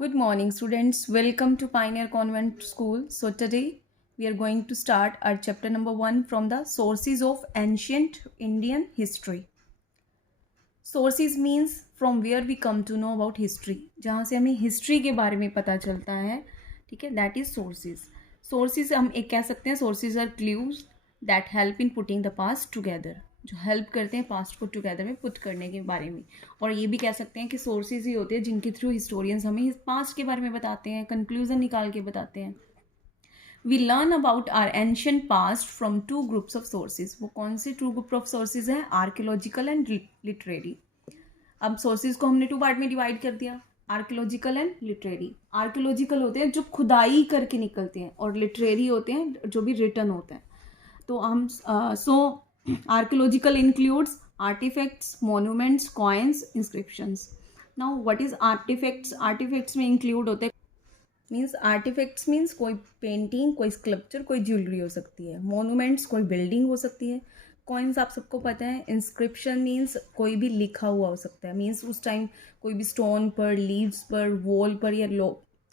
Good morning, students. Welcome to Pioneer Convent School. So, today we are going to start our chapter number 1 from the sources of ancient Indian history. Sources means from where we come to know about history. जहाँ से हमें history के बारे में पता चलता है, ठीक है, दैट इज सोर्सेज. सोर्सेज हम एक कह सकते हैं, sources are clues that help in putting the past together, जो हेल्प करते हैं पास्ट को टुगेदर में पुट करने के बारे में. और ये भी कह सकते हैं कि सोर्सेज ही होते हैं जिनके थ्रू हिस्टोरियंस हमें पास्ट के बारे में बताते हैं, कंक्लूजन निकाल के बताते हैं. We learn about our ancient past from two groups of sources. वो कौन से टू ग्रुप ऑफ सोर्सेज हैं? Archaeological and literary. अब सोर्सेज को हमने टू पार्ट में डिवाइड कर दिया, आर्कियोलॉजिकल एंड लिटरेरी. आर्कियोलॉजिकल होते हैं जो खुदाई करके निकलते हैं, और लिटरेरी होते हैं जो भी रिटर्न होते हैं. तो हम archaeological includes artifacts, monuments, coins, inscriptions. Now what is artifacts? Artifacts में इंक्लूड होते हैं, मीन्स आर्टिफैक्ट्स मीन्स कोई पेंटिंग, कोई स्कल्पचर, कोई ज्वेलरी हो सकती है. मोन्यूमेंट्स कोई बिल्डिंग हो सकती है. कॉइन्स आप सबको पता है. इंस्क्रिप्शन मीन्स कोई भी लिखा हुआ हो सकता है, मीन्स उस टाइम कोई भी स्टोन पर, लीव्स पर, वॉल पर या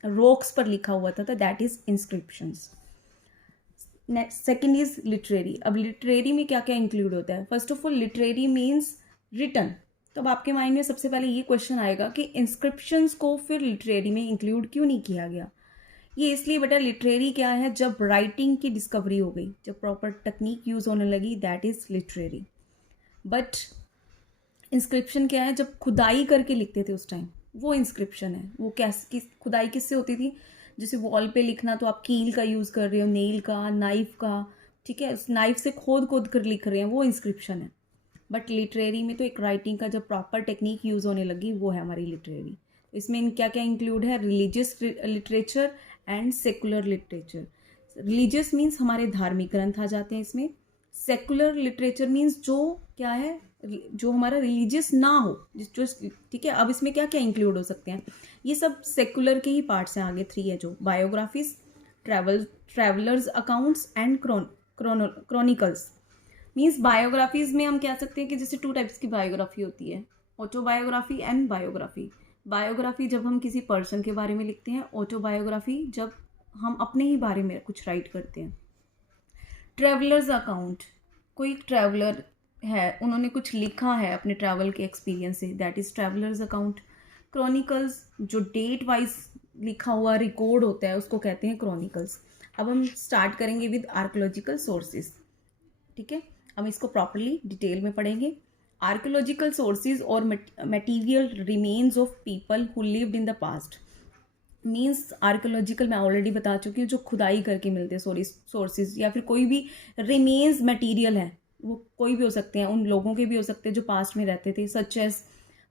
रॉक्स पर लिखा हुआ था, तो that is inscriptions. Next second is literary. अब लिटरेरी में क्या क्या इंक्लूड होता है? First of all literary means return. तो अब आपके माइंड में सबसे पहले ये क्वेश्चन आएगा कि इंस्क्रिप्शंस को फिर लिटरेरी में इंक्लूड क्यों नहीं किया गया? ये इसलिए बेटा, लिटरेरी क्या है? जब राइटिंग की डिस्कवरी हो गई, जब प्रॉपर टेक्निक यूज़ होने लगी, that is literary. But inscription क्या है? जब खुदाई करके लिखते थे उस टाइम, वो इंस्क्रिप्शन है. वो खुदाई किससे होती थी? जैसे वॉल पे लिखना, तो आप कील का यूज़ कर रहे हो, नेल का, नाइफ का, ठीक है, उस नाइफ से खोद कर लिख रहे हैं, वो इंस्क्रिप्शन है. बट लिटरेरी में तो एक राइटिंग का जब प्रॉपर टेक्निक यूज़ होने लगी, वो है हमारी लिटरेरी. इसमें क्या क्या इंक्लूड है? Religious literature and secular literature. Religious means हमारे धार्मिक ग्रंथ आ जाते हैं इसमें. सेकुलर लिटरेचर मीन्स जो क्या है, जो हमारा रिलीजियस ना हो, जो, ठीक है. अब इसमें क्या क्या इंक्लूड हो सकते हैं? ये सब सेकुलर के ही पार्ट्स हैं. आगे 3 है जो biographies, travellers accounts and chronicles. Means biographies में हम कह सकते हैं कि जैसे 2 टाइप्स की बायोग्राफी होती है, ऑटोबायोग्राफी एंड बायोग्राफी. बायोग्राफी जब हम किसी पर्सन के बारे में लिखते हैं, ऑटोबायोग्राफी जब हम अपने ही बारे में कुछ राइट करते हैं. ट्रैवलर्स अकाउंट, कोई ट्रैवलर है, उन्होंने कुछ लिखा है अपने ट्रैवल के एक्सपीरियंस से, that is travellers account. Chronicles जो डेट वाइज लिखा हुआ रिकॉर्ड होता है, उसको कहते हैं क्रॉनिकल्स. अब हम स्टार्ट करेंगे विद आर्कियोलॉजिकल सोर्सेज, ठीक है. हम इसको प्रॉपरली डिटेल में पढ़ेंगे. आर्कियोलॉजिकल सोर्सेज और material remains of people who lived in the past. Means archaeological मैं ऑलरेडी बता चुकी हूँ, जो खुदाई करके मिलते हैं सोर्सेज, या फिर कोई भी रिमेन्स मटेरियल है, वो कोई भी हो सकते हैं, उन लोगों के भी हो सकते हैं जो पास्ट में रहते थे, such as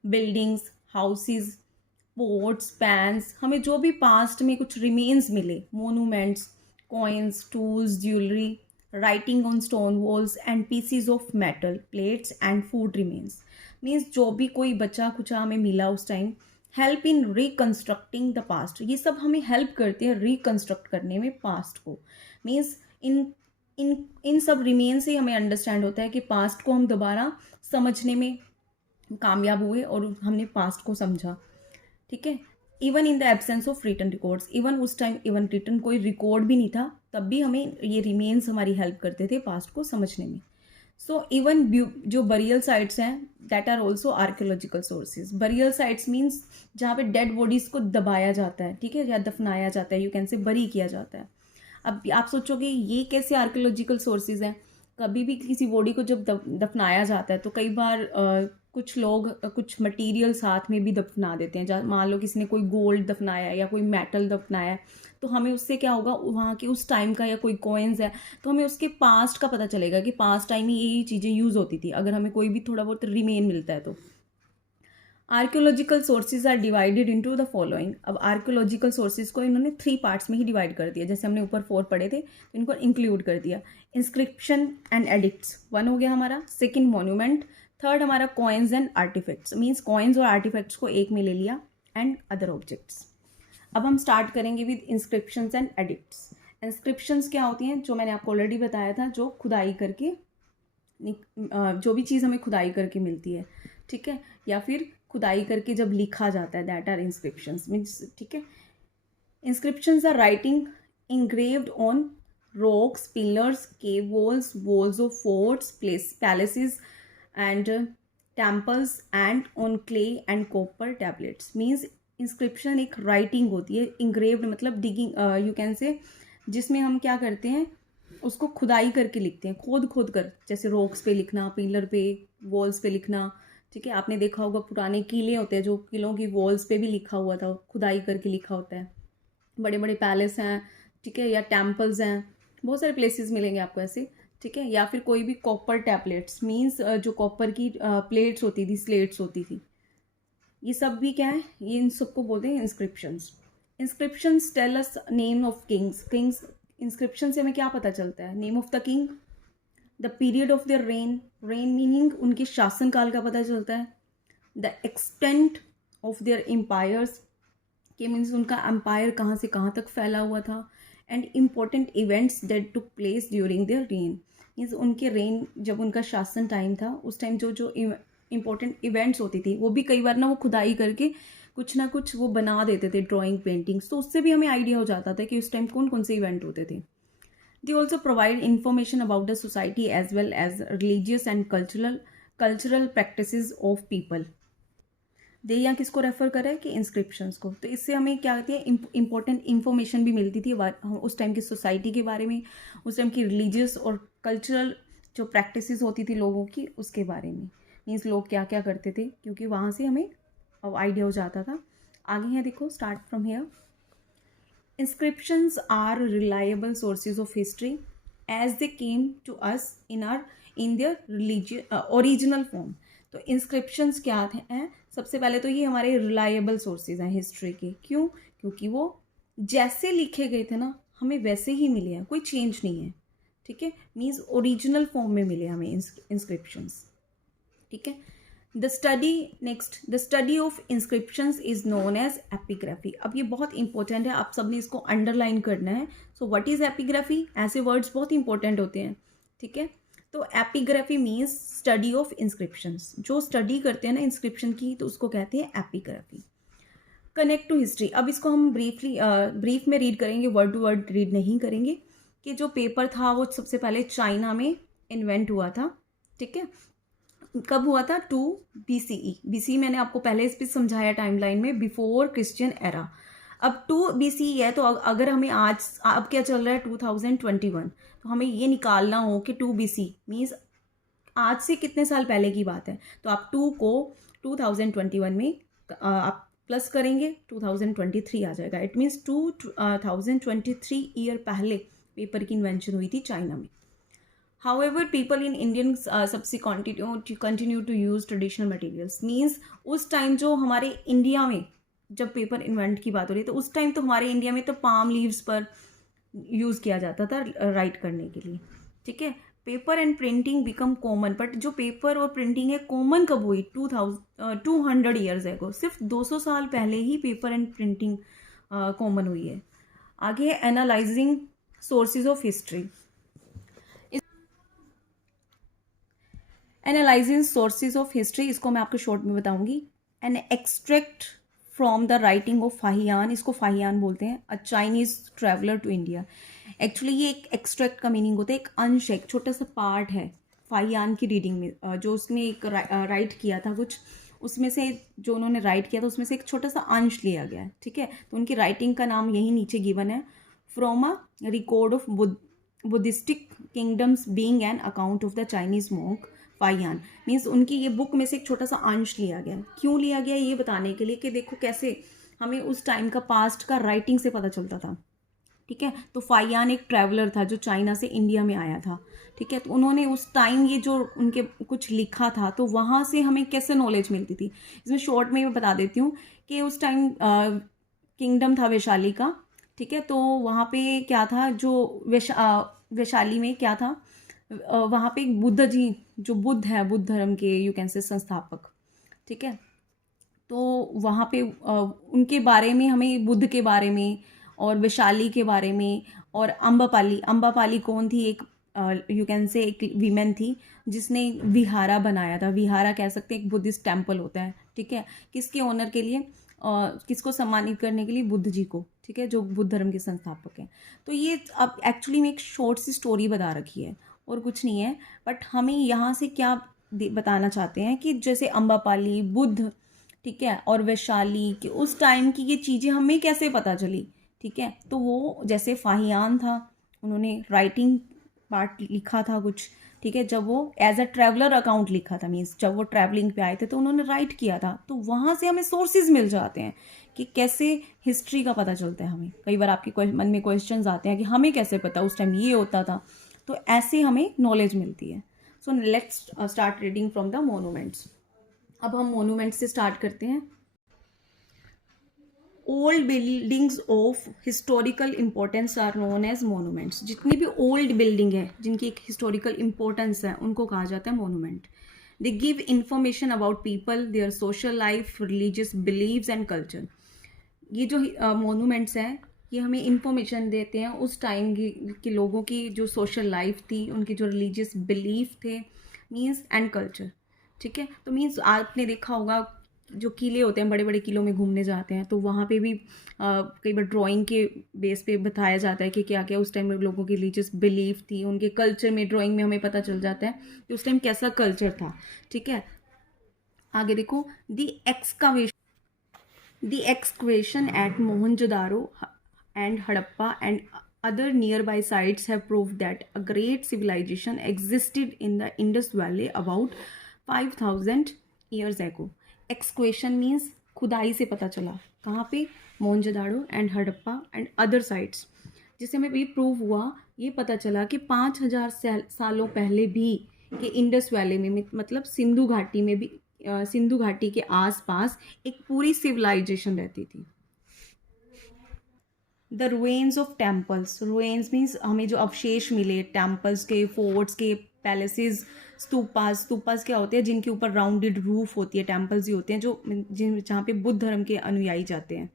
buildings, houses, ports, pans. हमें जो भी पास्ट में कुछ रिमेन्स मिले, monuments, coins, tools, jewellery, writing on stone walls and pieces of metal, plates and food remains. Means जो भी कोई बचा कुचा हमें मिला उस time, help in reconstructing the past. ये सब हमें हेल्प करते हैं रिकन्स्ट्रक्ट करने में पास्ट को. मीन्स इन इन इन सब रिमेन से हमें अंडरस्टैंड होता है कि पास्ट को हम दोबारा समझने में कामयाब हुए और हमने पास्ट को समझा, ठीक है. Even in the absence of written records, even उस टाइम इवन रिटन कोई रिकॉर्ड भी नहीं था, तब भी हमें ये रिमेन्स हमारी हेल्प करते थे पास्ट को समझने में. सो इवन जो बरियल साइट्स हैं, that are also archaeological sources. Burial sites means जहाँ पे डेड बॉडीज़ को दबाया जाता है, ठीक है, या दफनाया जाता है, यू कैन से बरी किया जाता है. अब आप सोचोगे ये कैसे आर्कियोलॉजिकल सोर्सेज हैं? कभी भी किसी बॉडी को जब दफनाया जाता है, तो कई बार कुछ लोग कुछ मटेरियल साथ में भी दफना देते हैं. मान लो किसी ने कोई गोल्ड दफनाया है या कोई मेटल दफनाया है, तो हमें उससे क्या होगा, वहाँ के उस टाइम का, या कोई कॉइन्स है, तो हमें उसके पास्ट का पता चलेगा कि पास्ट टाइम में यही चीज़ें यूज़ होती थी, अगर हमें कोई भी थोड़ा बहुत रिमेन मिलता है तो. Archaeological sources are divided into the following. अब आर्कियोलॉजिकल सोर्सेज को इन्होंने 3 पार्ट्स में ही डिवाइड कर दिया. जैसे हमने ऊपर 4 पढ़े थे, तो इनको इंक्लूड कर दिया. इंस्क्रिप्शन एंड एडिक्ट्स 1 हो गया हमारा. Second monument. थर्ड हमारा coins and artifacts. Means coins और आर्टिफैक्ट्स को एक में ले लिया. And other objects. अब हम स्टार्ट करेंगे with inscriptions and edicts. Inscriptions क्या होती हैं? जो मैंने आपको ऑलरेडी बताया था, जो खुदाई करके जो भी चीज़ हमें खुदाई करके मिलती है, ठीक है, या फिर खुदाई करके जब लिखा जाता है, दैट आर इंस्क्रिप्शंस मीन्स, ठीक है। Inscriptions are writing engraved on rocks, pillars, cave walls, walls of forts, palaces, and temples, and on clay and copper tablets. Means inscription एक राइटिंग होती है, इंग्रेव्ड मतलब डिगिंग, यू कैन से, जिसमें हम क्या करते हैं, उसको खुदाई करके लिखते हैं, खोद खोद कर, जैसे रॉक्स पे लिखना, पिलर पे, वॉल्स पे लिखना, ठीक है। आपने देखा होगा पुराने किले होते हैं, जो किलों की वॉल्स पे भी लिखा हुआ था, खुदाई करके लिखा होता है। बड़े बड़े पैलेस हैं, ठीक है, या टेम्पल्स हैं, बहुत सारे प्लेसेस मिलेंगे आपको ऐसे, ठीक है। या फिर कोई भी कॉपर टैबलेट्स मीन्स जो कॉपर की प्लेट्स होती थी, स्लेट्स होती थी, ये सब भी क्या है, ये इन सबको बोलते हैं inscriptions. Inscriptions tell us name of kings inscription से हमें क्या पता चलता है, name of the king, the period of their reign meaning उनके शासनकाल का पता चलता है, the extent of their empires कि मीन्स उनका एम्पायर कहाँ से कहाँ तक फैला हुआ था, and important events that took place during their reign means उनके रेन, जब उनका शासन टाइम था उस टाइम जो जो इम्पोर्टेंट इवेंट्स होती थी, वो भी कई बार ना वो खुदाई करके कुछ ना कुछ वो बना देते थे, ड्राइंग, पेंटिंग्स, तो उससे भी हमें आइडिया हो जाता था कि उस टाइम कौन कौन से इवेंट होते थे। They also provide information about the society as well as religious and cultural practices of people. They यहाँ किसको रेफर करें है कि इंस्क्रिप्शंस को। तो इससे हमें क्या कहते हैं, इंपॉर्टेंट इन्फॉर्मेशन भी मिलती थी उस टाइम की सोसाइटी के बारे में, उस टाइम की रिलीजियस और कल्चरल जो प्रैक्टिसेस होती थी लोगों की, उसके बारे में, मीन्स लोग क्या क्या करते थे, क्योंकि वहाँ से हमें आइडिया हो जाता था। आगे है देखो, start from here. Inscriptions are reliable sources of history as they came to us in their original form. तो इंस्क्रिप्शंस क्या हैं, सबसे पहले तो ये हमारे रिलायबल सोर्सेज हैं हिस्ट्री के। क्यों? क्योंकि वो जैसे लिखे गए थे ना, हमें वैसे ही मिले हैं, कोई चेंज नहीं है, ठीक है। मीन्स ओरिजिनल फॉर्म में मिले हमें इंस्क्रिप्शंस, ठीक है। The study of inscriptions is known as epigraphy. अब ये बहुत इंपॉर्टेंट है, आप सबने इसको अंडरलाइन करना है। सो व्हाट इज एपिग्राफी, ऐसे वर्ड्स बहुत इंपॉर्टेंट होते हैं, ठीक है। तो epigraphy means study of inscriptions, जो स्टडी करते हैं ना इंस्क्रिप्शन की, तो उसको कहते हैं एपिग्राफी। कनेक्ट टू हिस्ट्री, अब इसको हम ब्रीफ में रीड करेंगे, वर्ड टू वर्ड रीड नहीं करेंगे। कि जो पेपर था वो सबसे पहले चाइना में इन्वेंट हुआ था, ठीक है। कब हुआ था? 2 BCE। BCE मैंने आपको पहले इस पर समझाया टाइमलाइन में, बिफोर क्रिश्चियन एरा। अब 2 BCE है, तो अगर हमें आज, अब क्या चल रहा है 2021, तो हमें ये निकालना हो कि 2 BC मीन्स आज से कितने साल पहले की बात है। तो आप 2 को 2021 में आप प्लस करेंगे, 2023 आ जाएगा। इट मीन्स 2023 ईयर पहले पेपर की इन्वेंशन हुई थी चाइना में। However, people in Indian subsequently continue to use traditional materials. Means उस टाइम जो हमारे इंडिया में जब पेपर इन्वेंट की बात हो रही है, तो उस टाइम तो हमारे इंडिया में तो पाम लीव्स पर यूज़ किया जाता था राइट करने के लिए, ठीक है। Paper and printing become common, but जो पेपर और प्रिंटिंग है कॉमन कब हुई? 200 ईयर्स एगो, सिर्फ 200 साल पहले ही पेपर एंड प्रिंटिंग कॉमन हुई है। आगे है analysing sources of history. Analysing sources of history, इसको मैं आपको शॉर्ट में बताऊंगी। An extract from the writing of Fahien, इसको फाहियान बोलते हैं, a Chinese traveller to India. Actually ये एक एक्सट्रैक्ट का मीनिंग होता है, एक अंश है, एक छोटा सा पार्ट है फाहियान की रीडिंग में, जो उसने एक राइट किया था कुछ, उसमें से जो उन्होंने राइट किया था उसमें से एक छोटा सा अंश लिया गया है, ठीक है। तो उनकी राइटिंग का नाम यही नीचे गिवन है, from a record of Buddhistic kingdoms being an account of the Chinese monk Fahien. Means उनकी ये बुक में से एक छोटा सा अंश लिया गया। क्यों लिया गया? ये बताने के लिए कि देखो कैसे हमें उस टाइम का पास्ट का राइटिंग से पता चलता था, ठीक है। तो फाहियान एक ट्रैवलर था जो चाइना से इंडिया में आया था, ठीक है। तो उन्होंने उस टाइम ये जो उनके कुछ लिखा था, तो वहाँ से हमें कैसे नॉलेज मिलती थी, इसमें शॉर्ट में मैं बता देती हूँ कि उस टाइम किंगडम था वैशाली का, ठीक है। तो वहाँ पे क्या था, जो वैशाली में क्या था, वहाँ पे एक बुद्ध जी, जो बुद्ध है, बुद्ध धर्म के यू कैन से संस्थापक, ठीक है। तो वहाँ पे उनके बारे में हमें, बुद्ध के बारे में और वैशाली के बारे में, और अम्बापाली कौन थी, एक यू कैन से एक वीमेन थी जिसने विहारा बनाया था। विहारा कह सकते हैं एक बुद्धिस्ट टेम्पल होता है, ठीक है, किसके ऑनर के लिए, किसको सम्मानित करने के लिए, बुद्ध जी को, ठीक है, जो बुद्ध धर्म के संस्थापक हैं। तो ये अब एक्चुअली में एक शॉर्ट सी स्टोरी बता रखी है और कुछ नहीं है, बट हमें यहाँ से क्या बताना चाहते हैं कि जैसे अम्बापाली, बुद्ध, ठीक है, और वैशाली कि उस टाइम की ये चीज़ें हमें कैसे पता चली, ठीक है। तो वो जैसे फाहियान था, उन्होंने राइटिंग पार्ट लिखा था कुछ, ठीक है, जब वो एज अ ट्रैवलर अकाउंट लिखा था, मीन्स जब वो ट्रैवलिंग पे आए थे तो उन्होंने राइट किया था। तो वहाँ से हमें सोर्सेज मिल जाते हैं कि कैसे हिस्ट्री का पता चलता है हमें। कई बार आपके मन में क्वेश्चंस आते हैं कि हमें कैसे पता उस टाइम ये होता था, तो ऐसे हमें नॉलेज मिलती है। So let's start reading from the monuments. अब हम मोनूमेंट्स से स्टार्ट करते हैं। Old buildings of historical importance are known as monuments. जितनी भी ओल्ड बिल्डिंग है जिनकी एक हिस्टोरिकल इम्पोर्टेंस है उनको कहा जाता है monument. They give information about people, their social life, religious believes and culture. ये जो मोनूमेंट्स हैं ये हमें इंफॉर्मेशन देते हैं उस टाइम के लोगों की जो सोशल लाइफ थी, उनके जो रिलीजियस बिलीफ थे, मीन्स एंड कल्चर, ठीक है। तो मीन्स आपने देखा होगा जो किले होते हैं, बड़े बड़े किलों में घूमने जाते हैं तो वहाँ पे भी कई बार ड्राइंग के बेस पे बताया जाता है कि क्या क्या उस टाइम में लोगों की रिलीजियस बिलीफ थी, उनके कल्चर में ड्राइंग में हमें पता चल जाता है कि उस टाइम कैसा कल्चर था, ठीक है। आगे देखो, The excavation at Mohenjo-daro and Harappa and other nearby sites have proved that a great civilization existed in the Indus Valley about 5000 years ago. Excavation means खुदाई से पता चला, कहाँ पे, Mohenjodaro and Harappa and other sites, जिससे हमें भी प्रूव हुआ, ये पता चला कि 5000 सालों पहले भी कि इंडस वैली में, मतलब सिंधु घाटी में भी, सिंधु घाटी के आसपास एक पूरी सिविलाइजेशन रहती थी। The ruins of temples, ruins means हमें जो अवशेष मिले टेम्पल्स के, फोर्ट्स के, पैलेसेस, स्तूपास, स्तूपास क्या होते हैं जिनके ऊपर राउंडेड रूफ होती है, टेम्पल्स ही होते हैं जो जहाँ पे बुद्ध धर्म के अनुयायी जाते हैं।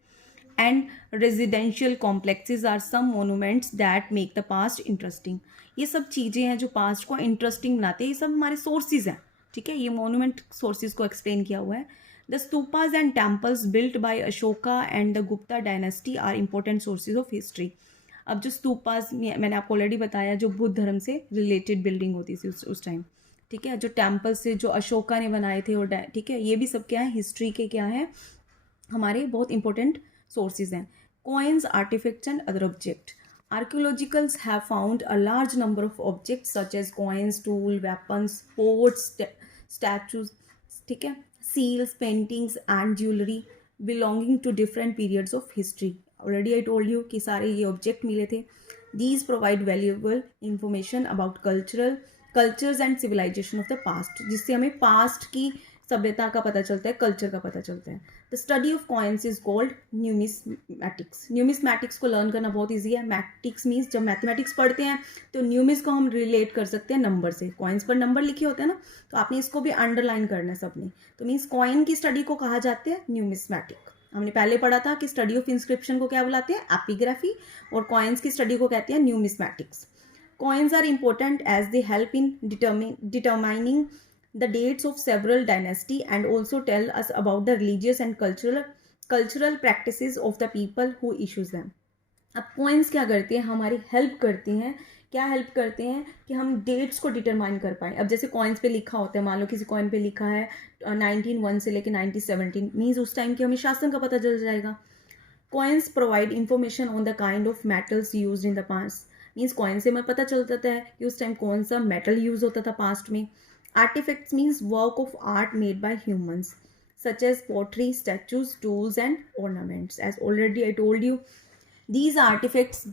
And residential complexes are some monuments that make the past interesting. ये सब चीज़ें हैं जो पास्ट को इंटरेस्टिंग बनाते हैं, ये सब हमारे सोर्सेज हैं, ठीक है। ये मोनूमेंट सोर्सेज को एक्सप्लेन किया हुआ है। The stupas and temples built by Ashoka and the Gupta dynasty are important sources of history. अब जो स्तूपास मैंने आपको ऑलरेडी बताया, जो बुद्ध धर्म से रिलेटेड बिल्डिंग होती थी उस टाइम, ठीक है। जो टेम्पल्स से जो अशोका ने बनाए थे, और ठीक है, ये भी सब क्या है, हिस्ट्री के क्या है, हमारे बहुत इंपॉर्टेंट सोर्सेज हैं। Coins, artifacts and other object. Archaeologicals have found a large number of objects such as coins, tools, weapons, pots, statues, ठीक है, seals, paintings and jewelry belonging to different periods of history. Already I told you कि सारे ये object मिले थे. These provide valuable information about cultures and civilization of the past, जिससे हमें past की सभ्यता का पता चलता है, कल्चर का पता चलता है। The study of coins is called numismatics. Numismatics को लर्न करना बहुत ईजी है। मैटिक्स मीन्स जब मैथमेटिक्स पढ़ते हैं तो न्यूमिस को हम रिलेट कर सकते हैं नंबर से। कॉइन्स पर नंबर लिखे होते हैं ना, तो आपने इसको भी अंडरलाइन करना है सबने। तो मीन्स कॉइन की स्टडी को कहा जाते हैं न्यूमिस्मैटिक। हमने पहले पढ़ा था कि स्टडी ऑफ इंस्क्रिप्शन को क्या बुलाते हैं, एपिग्राफी, और कॉइन्स की स्टडी को कहते हैं numismatics. Coins are important as they help in determining the dates of several dynasty and also tell us about the religious and cultural practices of the people who issues them. अब coins क्या करती हैं, हमारी help करती हैं। क्या help करते हैं कि हम डेट्स को डिटरमाइन कर पाएँ। अब जैसे कॉइन्स पे लिखा होता है, मान लो किसी कॉइन पे लिखा है 1901 से लेकर 1917, मीन्स उस टाइम की हमें शासन का पता चल जाएगा। Coins provide information on the kind of metals used in the past, means coin से हमें पता चल जाता है कि उस टाइम कौन सा मेटल यूज होता था पास्ट में। Artifacts means work of art made by humans, such as pottery, statues, tools, and ornaments. As already I told you, these artifacts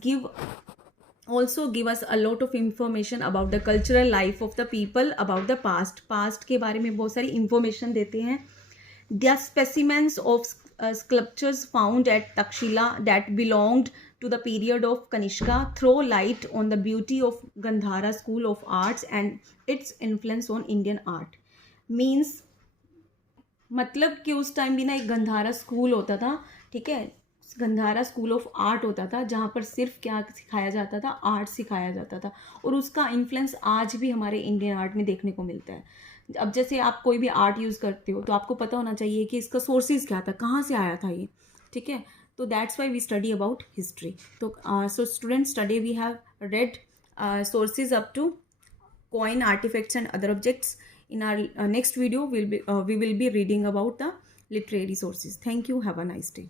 also give us a lot of information about the cultural life of the people, about the past. Past के बारे में बहुत सारी information देते हैं। The specimens of sculptures found at Takshila that belonged to the period of Kanishka throw light on the beauty of Gandhara school of arts and its influence on Indian art. Means मतलब कि उस time भी ना एक Gandhara school होता था, ठीक है, गंधारा स्कूल ऑफ आर्ट होता था, जहाँ पर सिर्फ क्या सिखाया जाता था, आर्ट सिखाया जाता था, और उसका इन्फ्लुएंस आज भी हमारे इंडियन आर्ट में देखने को मिलता है। अब जैसे आप कोई भी आर्ट यूज़ करते हो तो आपको पता होना चाहिए कि इसका सोर्सेज क्या था, कहाँ से आया था ये, ठीक है। तो that's why we study about history. तो so students, today we have read sources up to coin, artifacts and other objects. In our next video we will be reading about the literary sources. Thank you. Have a nice day.